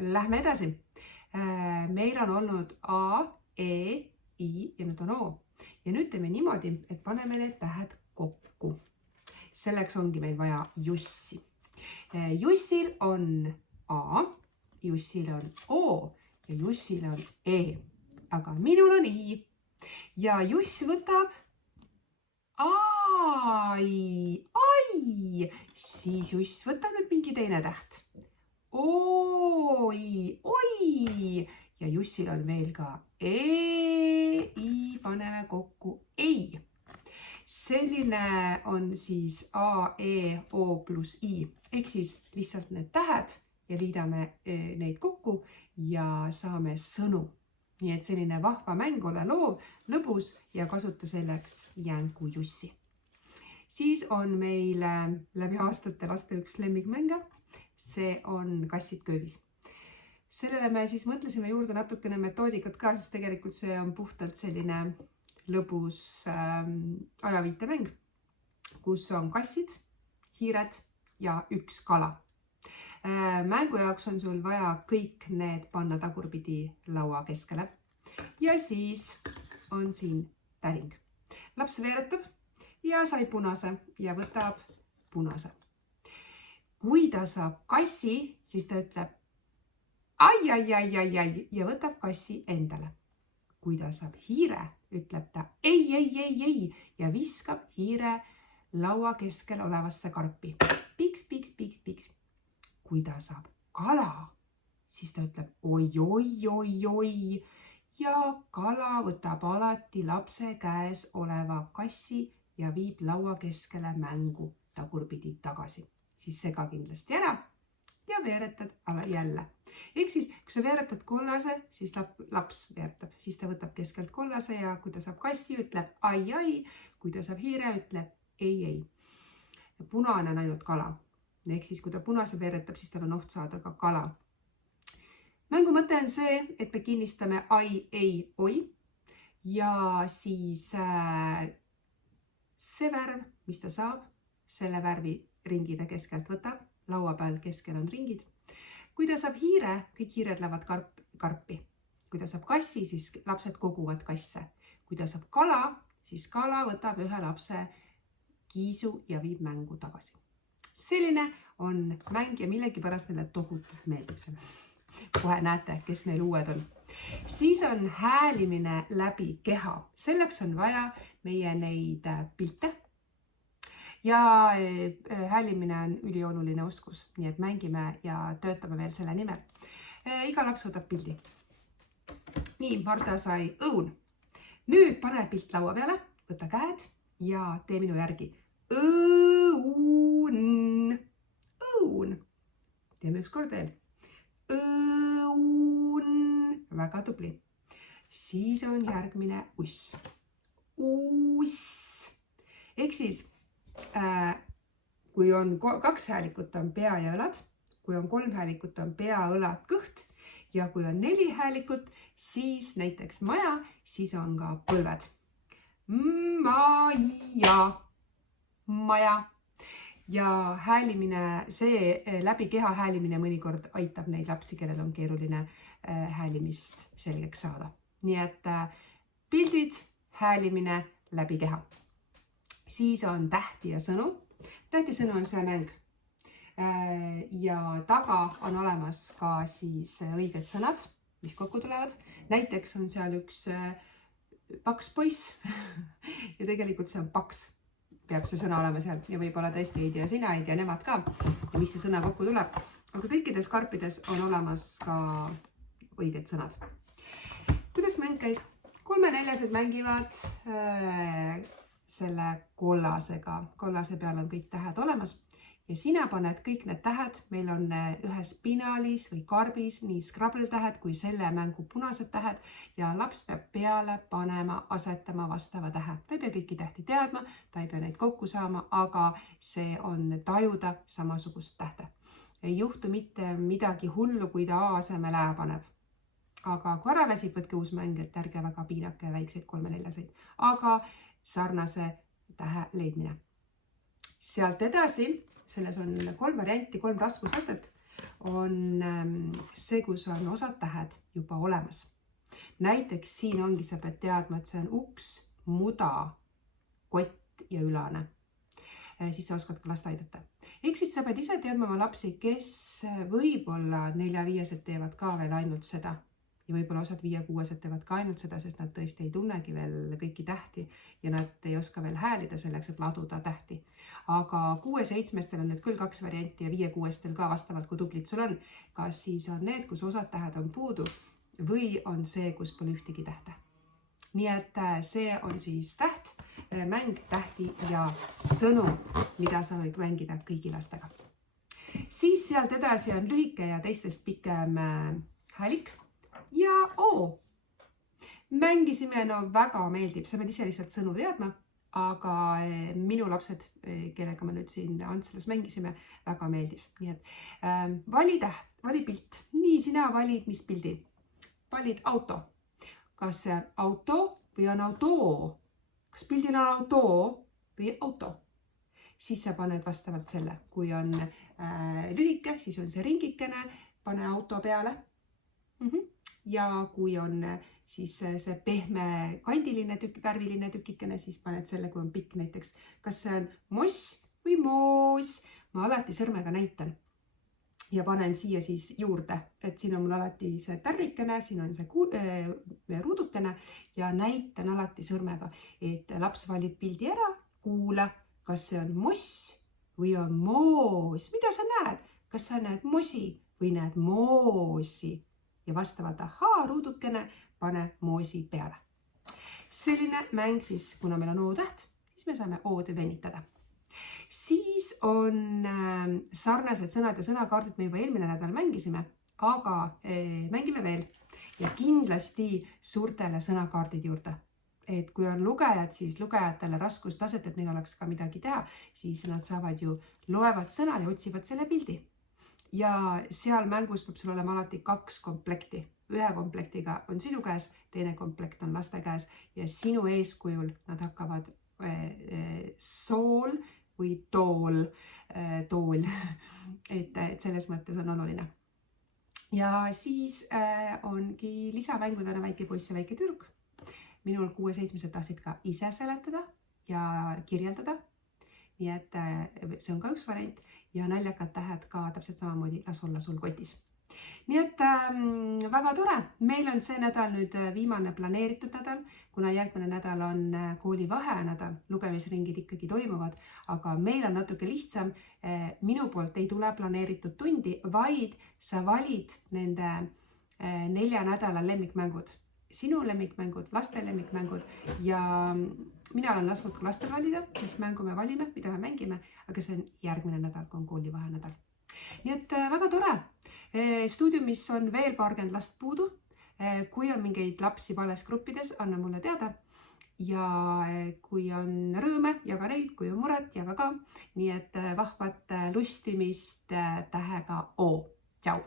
Lähme edasi. Meil on olnud A, E, I ja nüüd on O. Ja nüüd teeme niimoodi, et paneme need tähed kokku. Selleks ongi meil vaja Jussi. Jussil on A, Jussil on O ja Jussil on E. Aga minul on I. Ja Juss võtab ai, siis Juss võtab nüüd mingi teine täht. Oi, ja Jussil on veel ka I, paneme kokku ei. Selline on siis A, E, O plus I, ehk siis lihtsalt need tähed ja liidame neid kokku ja saame sõnu. Nii et selline vahva mäng, ole loov, lõbus ja kasuta selleks jänku Jussi. Siis on meil läbi aastate laste üks lemmikmänge. See on kassid köögis. Sellele me siis mõtlesime juurde natukene metoodikat ka, sest tegelikult see on puhtalt selline lõbus ajaviitemäng, kus on kassid, hiired ja üks kala. Mängu jaoks on sul vaja kõik need panna tagurpidi laua keskele. Ja siis on siin täring. Laps veeretab ja sai punase ja võtab punase. Kui ta saab kassi, siis ta ütleb ai ja võtab kassi endale. Kui ta saab hiire, ütleb ta ei ja viskab hiire laua keskel olevasse karpi. Piks. Kui ta saab kala, siis ta ütleb oi ja kala võtab alati lapse käes oleva kassi ja viib laua keskele mängu tagurpidi tagasi. Siis sega kindlasti ära ja veeretad jälle. Ehk siis, kui sa veeretad kollase, siis laps veeretab. Siis ta võtab keskelt kollase ja kui ta saab kassi, ütleb ai, kui ta saab hiire, ütleb ei. Punane on ainult kala. Ehk siis, kui ta punase veeretab, siis tal on oht saada ka kala. Mängu mõte on see, et me kinnistame ai, ei, oi ja siis see värv, mis ta saab, selle värvi ringi ta keskelt võtab. Laua peal keskel on ringid. Kui ta saab hiire, kõik hiired lähevad karpi. Kui ta saab kassi, siis lapsed koguvad kasse. Kui ta saab kala, siis kala võtab ühe lapse kiisu ja viib mängu tagasi. Selline on mäng ja millegipärast neile tohutult meeldib see. Kohe näete, kes neil uued on. Siis on häälimine läbi keha. Selleks on vaja meie neid pilte. Ja häälimine on ülioluline oskus, nii et mängime ja töötame veel selle nimel. Iga laps võtab pildi. Nii, Marta sai õun. Nüüd pane pilt laua peale, võta käed ja tee minu järgi. Õun. Teeme üks kord veel. Õun. Väga tubli. Siis on järgmine uss. Uss. Ehk siis, kui on 2 häälikut, on pea ja õlad. Kui on 3 häälikut, on pea, õlad, kõht. Ja kui on 4 häälikut, siis näiteks maja, siis on ka põlved. Maja. Ja häälimine, see läbi keha häälimine mõnikord aitab neid lapsi, kellel on keeruline häälimist selgeks saada. Nii et pildid, häälimine läbi keha. Siis on tähti ja sõnu. Tähti sõnu on see mäng. Ja taga on olemas ka siis õiged sõnad, mis kokku tulevad. Näiteks on seal üks paks poiss ja tegelikult see on paks. Peab see sõna olema seal ja võib-olla tõesti ei tea sina, ei tea nemad ka ja mis see sõna kokku tuleb. Aga kõikides karpides on olemas ka õiged sõnad. Kuidas mäng käib? 3-4-sed mängivad selle kollasega. Kollase peal on kõik tähed olemas ja sina paned kõik need tähed. Meil on ühes pinalis või karbis nii Scrabble tähed kui selle mängu punased tähed ja laps peab peale panema, asetama vastava tähe. Ta ei pea kõiki tähti teadma, ta ei pea neid kokku saama, aga see on tajuda samasugust tähte. Ei juhtu mitte midagi hullu, kui ta A asemel Ä paneb. Aga kui ära väsib, võtke uus mäng, et ärge väga piinake väikseid 3-4-seid, aga sarnase tähe leidmine. Sealt edasi, selles on 3 varianti, 3 raskusastet. on see, kus on osad tähed juba olemas. Näiteks siin ongi, sa pead teadma, et see on uks, muda, kott ja ülane. Siis sa oskad ka last aidata. Ehk siis sa pead ise teadma oma lapsi, kes võib-olla 4-5-sed teevad ka veel ainult seda. Ja võib-olla osad 5-6-sed teevad ka ainult seda, sest nad tõesti ei tunnegi veel kõiki tähti ja nad ei oska veel häälida selleks, et laduda tähti. Aga 6-7-stel on nüüd küll 2 varianti ja 5-6-stel ka vastavalt, kui tublid sul on. Kas siis on need, kus osad tähed on puudu või on see, kus pole ühtegi tähte. Nii et see on siis täht, mäng, tähti ja sõnu, mida sa võid mängida kõigi lastega. Siis sealt edasi on lühike ja teistest pikem häälik ja O. Mängisime, no väga meeldib, sa pead ise lihtsalt sõnu teadma, aga minu lapsed, kellega me nüüd siin Antslas mängisime, väga meeldis. Nii et vali täht, vali pilt. Nii, sina valid, mis pildi? Valid auto. Kas see on auto või on auto? Kas pildil on auto või auto? Siis sa paned vastavalt selle. Kui on lühike, siis on see ringikene, pane auto peale. Ja kui on siis see pehme kandiline värviline tükikene, siis paned selle, kui on pikk näiteks. Kas see on moss või moos? Ma alati sõrmega näitan. Ja panen siia siis juurde, et siin on mul alati see tärrikene, siin on see ruudukene ja näitan alati sõrmega, et laps valib pildi ära, kuula, kas see on moss või on moos. Mida sa näed? Kas sa näed mosi või näed moosi? Ja vastavalt ruudukene, pane moosi peale. Selline mäng siis, kuna meil on O-täht, siis me saame O-d venitada. Siis on sarnased sõnad ja sõnakaardid, me juba eelmine nädal mängisime, aga mängime veel ja kindlasti suurtele sõnakaardid juurde. Et kui on lugejad, siis lugejatele raskustaset, et neil oleks ka midagi teha, siis nad saavad ju loevad sõna ja otsivad selle pildi. Ja seal mängus peab sul olema alati 2 komplekti. Ühe komplektiga on sinu käes, teine komplekt on laste käes ja sinu eeskujul nad hakkavad sool või tool, et selles mõttes on oluline. Ja siis ongi lisamängudena väike poiss ja väike tüdruk. Minul 6-7-sed tahtsid ka ise seletada ja kirjeldada. Nii et see on ka üks variant ja naljakad tähed ka täpselt samamoodi las olla sul kotis. Nii et väga tore. Meil on see nädal nüüd viimane planeeritud nädal, kuna järgmine nädal on koolivaheaja nädal, lugemisringid ikkagi toimuvad, aga meil on natuke lihtsam. Minu poolt ei tule planeeritud tundi, vaid sa valid nende 4 nädala lemmikmängud. Sinu lemmikmängud, laste lemmikmängud ja mina olen lasknud ka lastel valida, mis mängu me valime, mida me mängime, aga see on järgmine nädal, kui on koolivaheaja nädal. Nii et väga tore. Stuudiumis on veel paarkümmend last puudu. Kui on mingeid lapsi vales gruppides, anna mulle teada. Ja kui on rõõme, jaga neid, kui on muret, jaga ka. Nii et vahvat lustimist tähega O. Tšau!